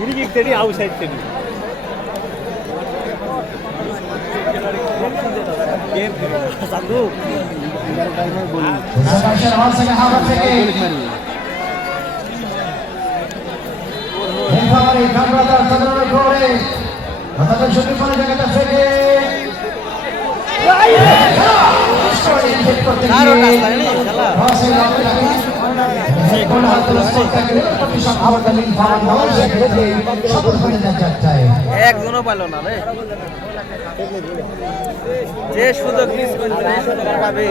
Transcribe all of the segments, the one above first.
থেকে সাধু Sebastian once again Harvard থেকে একজনও পাইল না যে সুযোগ মিস করছে সুযোগ পাবে।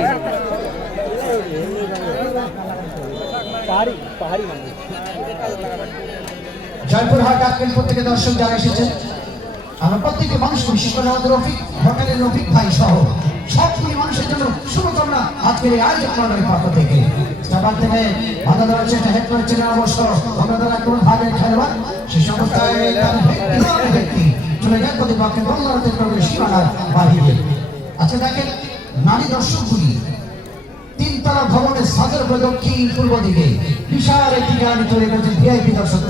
পাহাড়ি পাহাড়ি জয়পুরহাট থেকে দর্শক যারা এসেছেন, আমরা প্রত্যেকটি মানুষ বিশেষ করে আমাদের রফিক, হোটেলের রফিক ভাই সহ সবগুলি মানুষের জন্য শুভকামনা। আজকের এই আয়োজন মন্ডলের পক্ষ থেকে। চলে আচ্ছা দেখেন, নারী ভবনের সাজের পূর্ব দিকে বিশাল একটি তৈরি করেছে ভিআইপি দর্শক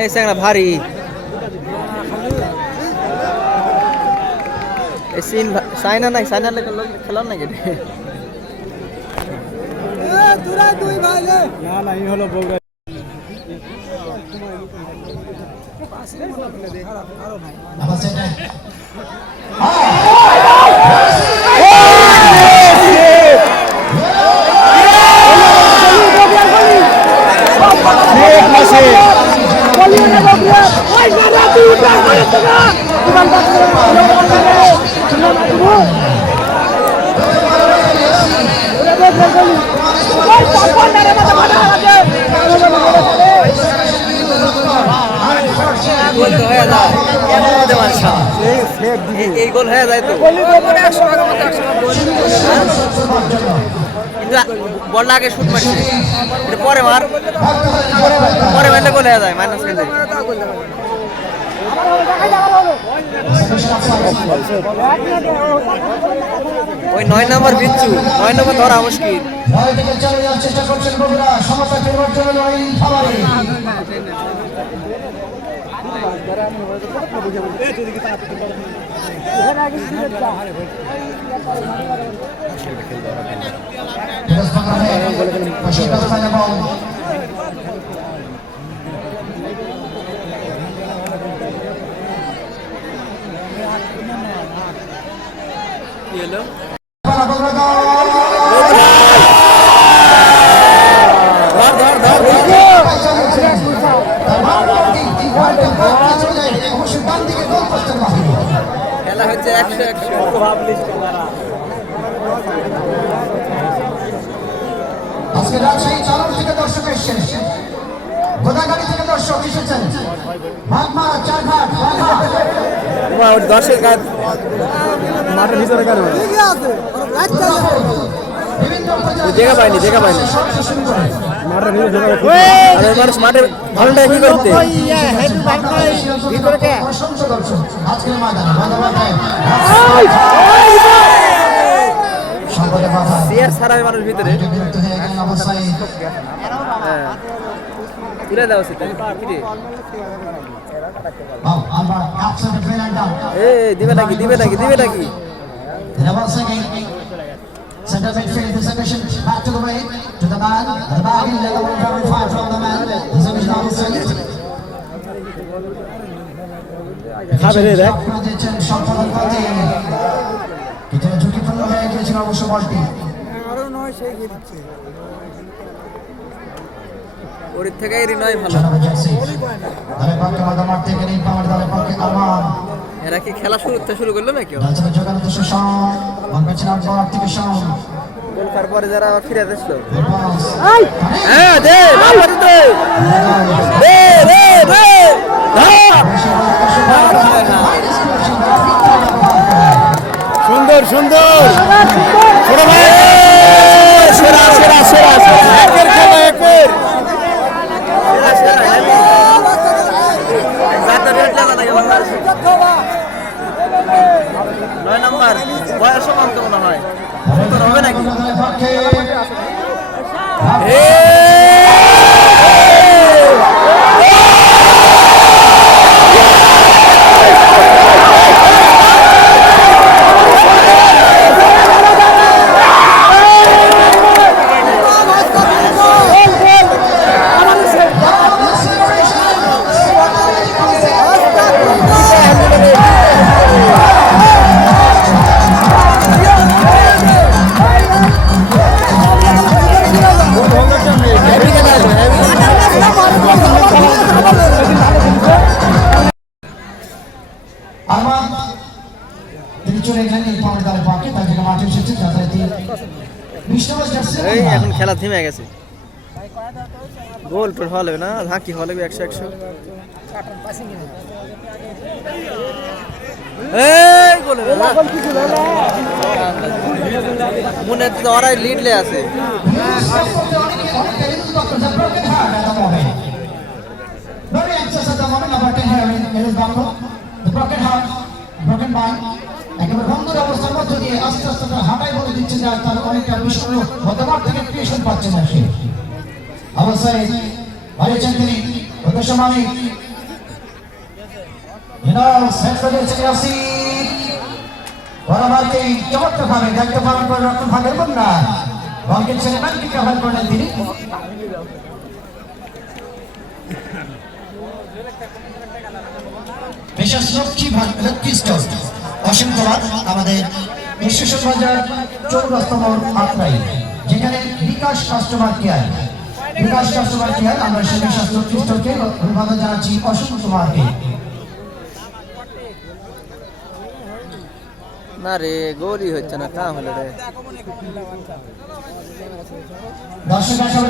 এই স্যাংরা ভারী এই সিন সাইনা নাই সাইনা খেলার নাকি রে না না এই হলো বগুড়া নমস্তে গোল তো হয়ে যায় এমন মধ্যে মারছা এই- গোল আগে শুট মারছে পরে মার পরে মারলে গোল হয়ে যায় মাইনাস খেলে ওই নয় নম্বর বিচ্ছু। নয় নম্বর ধরা মুশকিল। চেষ্টা করছেন yellow মাঠের দেখা পাইনি দেখা পাইনি। মাঠের মানুষ মাঠে ভালোটা কি করতে ওই মানুষ ভিতরে। হয়ে। তুলে দেওয়া উচিত কি রে Wow, Alvar absent the train and down. এ দিবে নাকি দিবে নাকি দিবে নাকি Double singing. Center midfield, the submission back to the way, to the man, the bag in level one very far from the man, the submission on the side. খাবে রে দেখ আপনারা দিচ্ছেন সম্পাদন করতে কিছুটা ঝুঁকিপূর্ণ হয়ে গিয়েছিল অবশ্য বলটি ওর থেকে রিনয় ভালো এরা কি খেলা শুরু থেকে শুরু করল নাকি ডানসারে যোগান উদ্দেশ্য সম মন পেছনে আব্বার থেকে সম গোল খাওয়ার পরে যারা আবার ফিরে আসলো। হ্যাঁ দে মারতে দে। দে দে দে। সুন্দর সুন্দর। ছোট ভাই। সেরা সেরা সেরা সেরা। একের খেলা একের। হওয়া লাগবে একশো একশো মনে হচ্ছে ওরাই লিড লে আছে Very anxious at the moment, number 10 here in Elis Banko. The broken heart, broken mind. একেবারে বন্ধুর অবস্থার মধ্য দিয়ে আস্তে আস্তে হাঁটাই বলে দিচ্ছে যে তার অনেকটা বিষণ্ণ ক্রিয়েশন পাচ্ছে না সে ইনাল সেট করে চলে আসি বরাবরকে চমৎকার ভাবে দায়িত্ব পালন করে রক্ষণ ভাগের বন্যা। বঙ্গের ছেলে ম্যানকে কভার করলেন তিনি। বিশেষ লক্ষ্মী লক্ষ্মী স্টোর। অসীম আমাদের স্টেশন বাজার চৌরাস্তা মোড় যেখানে bKash customer care bKash customer care আমরা সেই লক্ষ্মী স্টোরকে অভিবাদন জানাচ্ছি। অসীম কুমারকে না রে গোলই হচ্ছে না কাম হলো রে। দর্শক আসলে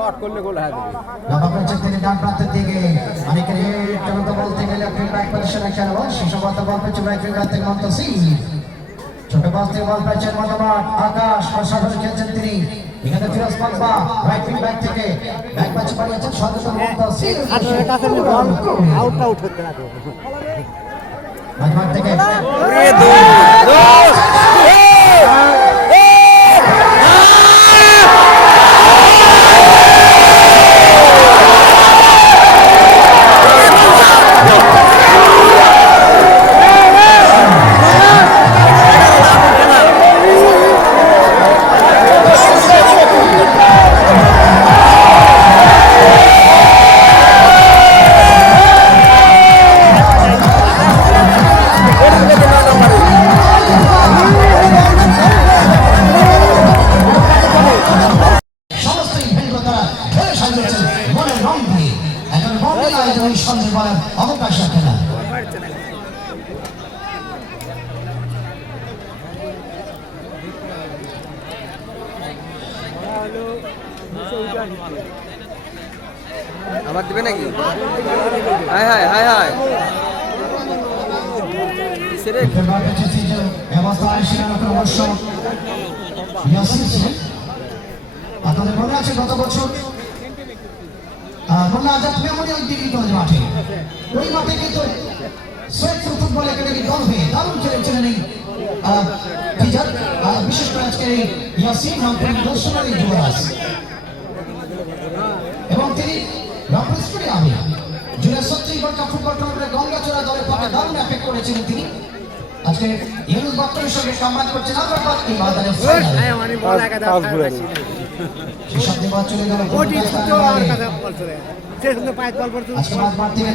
শর্ট করলে গোল হয়ে যাবে। লম্বা থেকে ডান প্রান্তের দিকে। অনেকের চলন্ত বলতে গেলে ফিডব্যাক পজিশন একটা নেব শিশুগত বল পেয়েছে ব্যাক ফিল্ডার থেকে মন্তসি ছোট বল থেকে বল পেয়েছেন মনোমাট আকাশ অসাধারণ খেলছেন তিনি। এখানে ফিরোজ পাকবা রাইট ফিল্ডব্যাক থেকে। ব্যাক পাচ্ছে পাঠিয়েছেন সচেতন মন্তসি আউট আউট হচ্ছে না মাঝমাঠ থেকে। সাজিয়েছেন মনের রং দিয়ে। এখন বন্ধের আয়োজন এই সন্ধ্যে বলার অবকাশ রাখে না আমার দিবে নাকি? Hi hi hi hi. সেরে এবার পেয়েছে যে ব্যবস্থায় সেখানে অবশ্য। ইয়াসির ছিলেন। আপনাদের মনে আছে গত বছর মোল্লা আজাদ মেমোরিয়াল কলেজ মাঠে ওই মাঠে কিন্তু সৈয়দপুর ফুটবল একাডেমি দল হয়ে দারুণ খেলেছিলেন এই ফিজার বিশেষ করে আজকে এই ইয়াসিন রংপুর দর্শনের এই যুবরাজ। এবং তিনি রংপুর স্টেডিয়ামে জুলাই সত্যি কাপ ফুটবল টুর্নামেন্টে গঙ্গাচড়া দলের পক্ষে দারুণ অ্যাপেক করেছিলেন তিনি। আজকে ইউনুস বাক্তরের সঙ্গে কামবাক করছেন আমরা এই বাজারে পাঁচ ঘুরে সেসব দেওয়া চলে গেল আজকে মাঠ মাঠ থেকে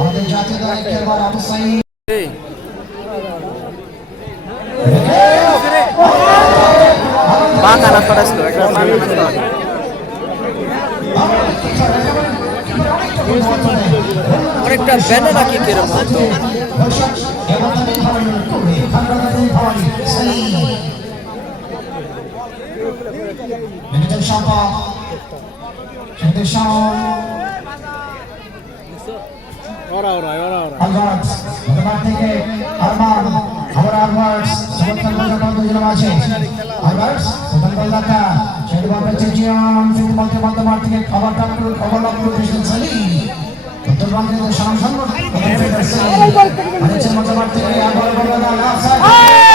আমাদের জাতীয় দলের খেলোয়াড় আবু সাইদ বাঁকা না করাছিল একটা বাঁকা না করা অনেকটা ব্যানানা কেকের মতো ওরা ওরা ওরা ওরা থেকে আরমান আবার আরবার্স সুবর্ণ বন্ধ বন্ধ জন্য আছে আরবার্স সুবর্ণ বন্ধা সেটি বাপে চেচিয়ান সেটি বলতে বলতে মার থেকে খবর ডাক্তার খবর ডাক্তার পেশেন্ট সালি উত্তর বন্ধে সাম সম্মান আরেকজন মধ্যে মার থেকে আবার বলতে না না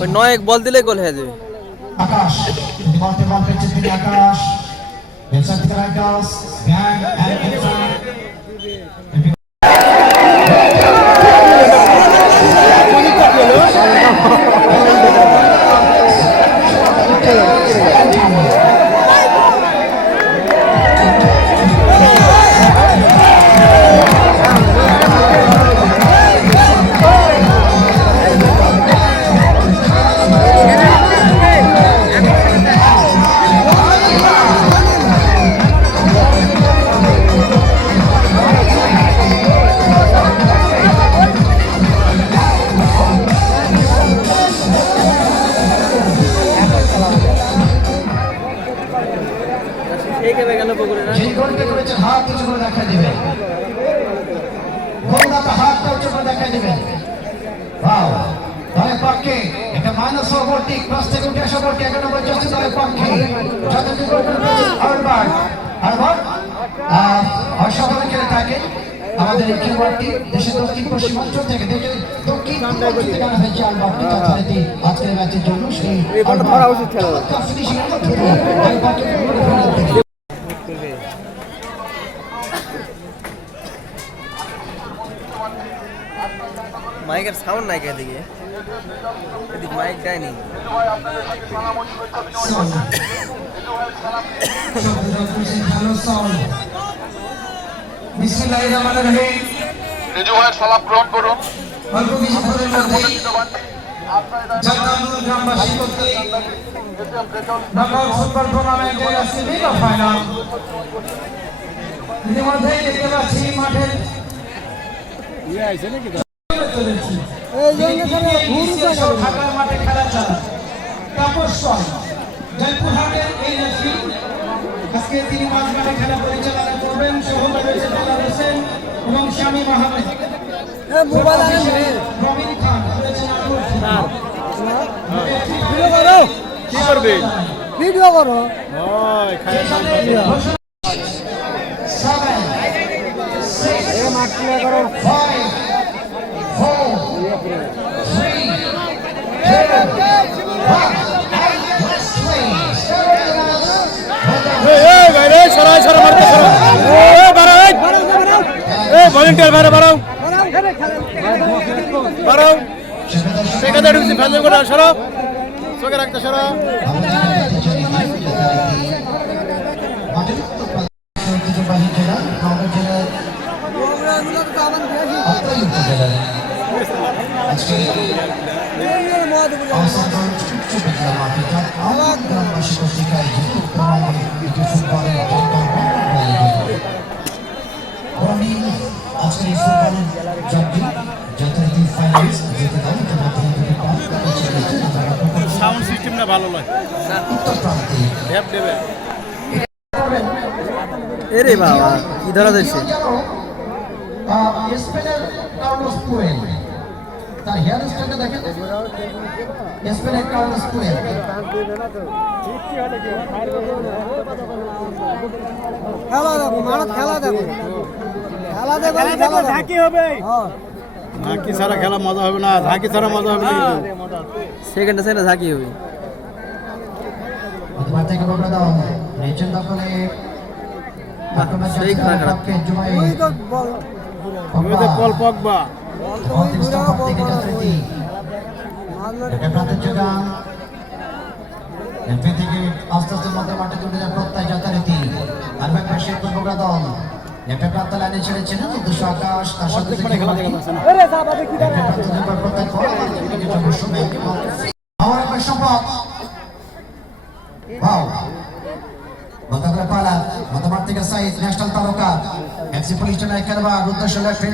ওই নয় এক বল দিলে গোল হয়ে যাবে। আকাশ। বলতে বলতে চিত্রে আকাশ। ব্যবসা থেকে আকাশ। ব্যাগ একটা পাঁচ থেকে উঠে আসা এক নম্বর যাচ্ছে দলের পক্ষে খেলে থাকে আমাদের এই খেলোয়াড়টি দেশের দক্ষিণ পশ্চিমাঞ্চল থেকে দেশের দক্ষিণ পূর্বাঞ্চল থেকে আনা হয়েছে আলবার্টটি যথারীতি আজকের ম্যাচের জন্য সেই ধরা উচিত খেলা ফিনিশিং এর মাধ্যমে আলবার্টকে গোল করে দিলেন। মাইকের সাউন্ড নাই কে দিকে এদিকে মাইক দেয়নি রিজু ভাইয়ের সালাম গ্রহণ করুন। গ্রামবাসী কর্তৃক নগর ফুটবল টুর্নামেন্টের আজকে লিগ ফাইনাল ইতিমধ্যেই দেখতে পাচ্ছি মাঠের চলেছি। ঢাকার মাঠে খেলা চালায়। তাপস জয়পুরহাটের এই রেফারি। আজকে তিনি মাঝ মাঠে খেলা পরিচালনা করবেন সহকারী রয়েছে বেলাল হোসেন এবং স্বামী মাহমুদ রবিন খান। কি করবে ভিডিও করো Seven, six, five, সরাই সরা মারতে সরা এই বাড়াও এই ভলেন্টিয়ার বাইরে বাড়াও বাড়াও সেখানে ঢুকছি ফেলে করে সরা চোখে রাখতে সরা জেলা সাউন্ড সিস্টেমটা ভালো নয় উত্তর প্রান্তে এরে বাবা কি ধরা যাচ্ছে স্পেনের কার্লোস পুয়েল তার হেয়ার স্টাইলটা দেখেন। স্পেনের কার্লোস পুয়েল খেলা দেখো মাঠ খেলা দেখো। খেলা দেখো খেলা ঢাকি হবে ঝাঁকি ছাড়া খেলা মজা হবে না ঝাঁকি ছাড়া মজা হবে না সেকেন্ডে সেকেন্ডে ঝাঁকি হবে। থেকে বলে দাও। নিচের দখলে সেই খেলা খারাপ। তো এমপি থেকে আস্তে আস্তে মধ্যে মাঠে তুলে যাওয়ার প্রত্যয় যথারীতি আর পূর্বগ্রা দল একটা প্রান্ত লাইনে ছেড়েছিলেন দুশো আকাশ তার সাথে মানে একটা পালা থেকে ন্যাশনাল তারকা। এফসি পুলিশ টেনায়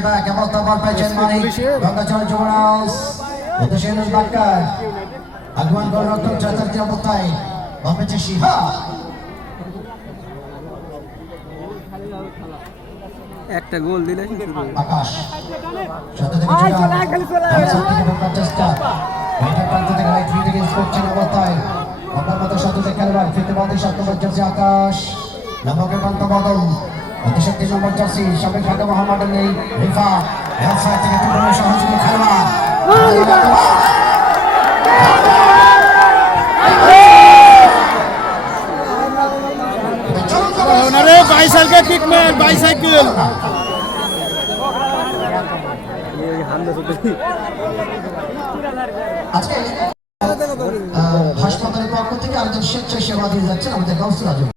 ব্যাক এবং তারপর পাইছেন যুবরাজ। বাক্কার। আগুয়ান গোলরক্ষক অবস্থায় গোল দিলে আকাশ। চেষ্টা প্রান্ত থেকে রাইট ফ্রি থেকে স্কোর অবস্থায়। আপনার মতো থেকে খেলোয়াড় ফিরতে সাত নম্বর জার্সি আকাশ। লম্বকের প্রান্ত বদল। অতিশয় তিন নম্বর জার্সি সাবেক ঢাকা মোহাম্মদ নেই। রিফা সাইড থেকে তুলে সহযোগী বাইসাইকেল কিক ম্যান বাইসাইকেল। আজকে আহ, হাসপাতালের পক্ষ থেকে আরেকজন স্বেচ্ছায় সেবা দিয়ে যাচ্ছেন আমাদের গাউসুল আজম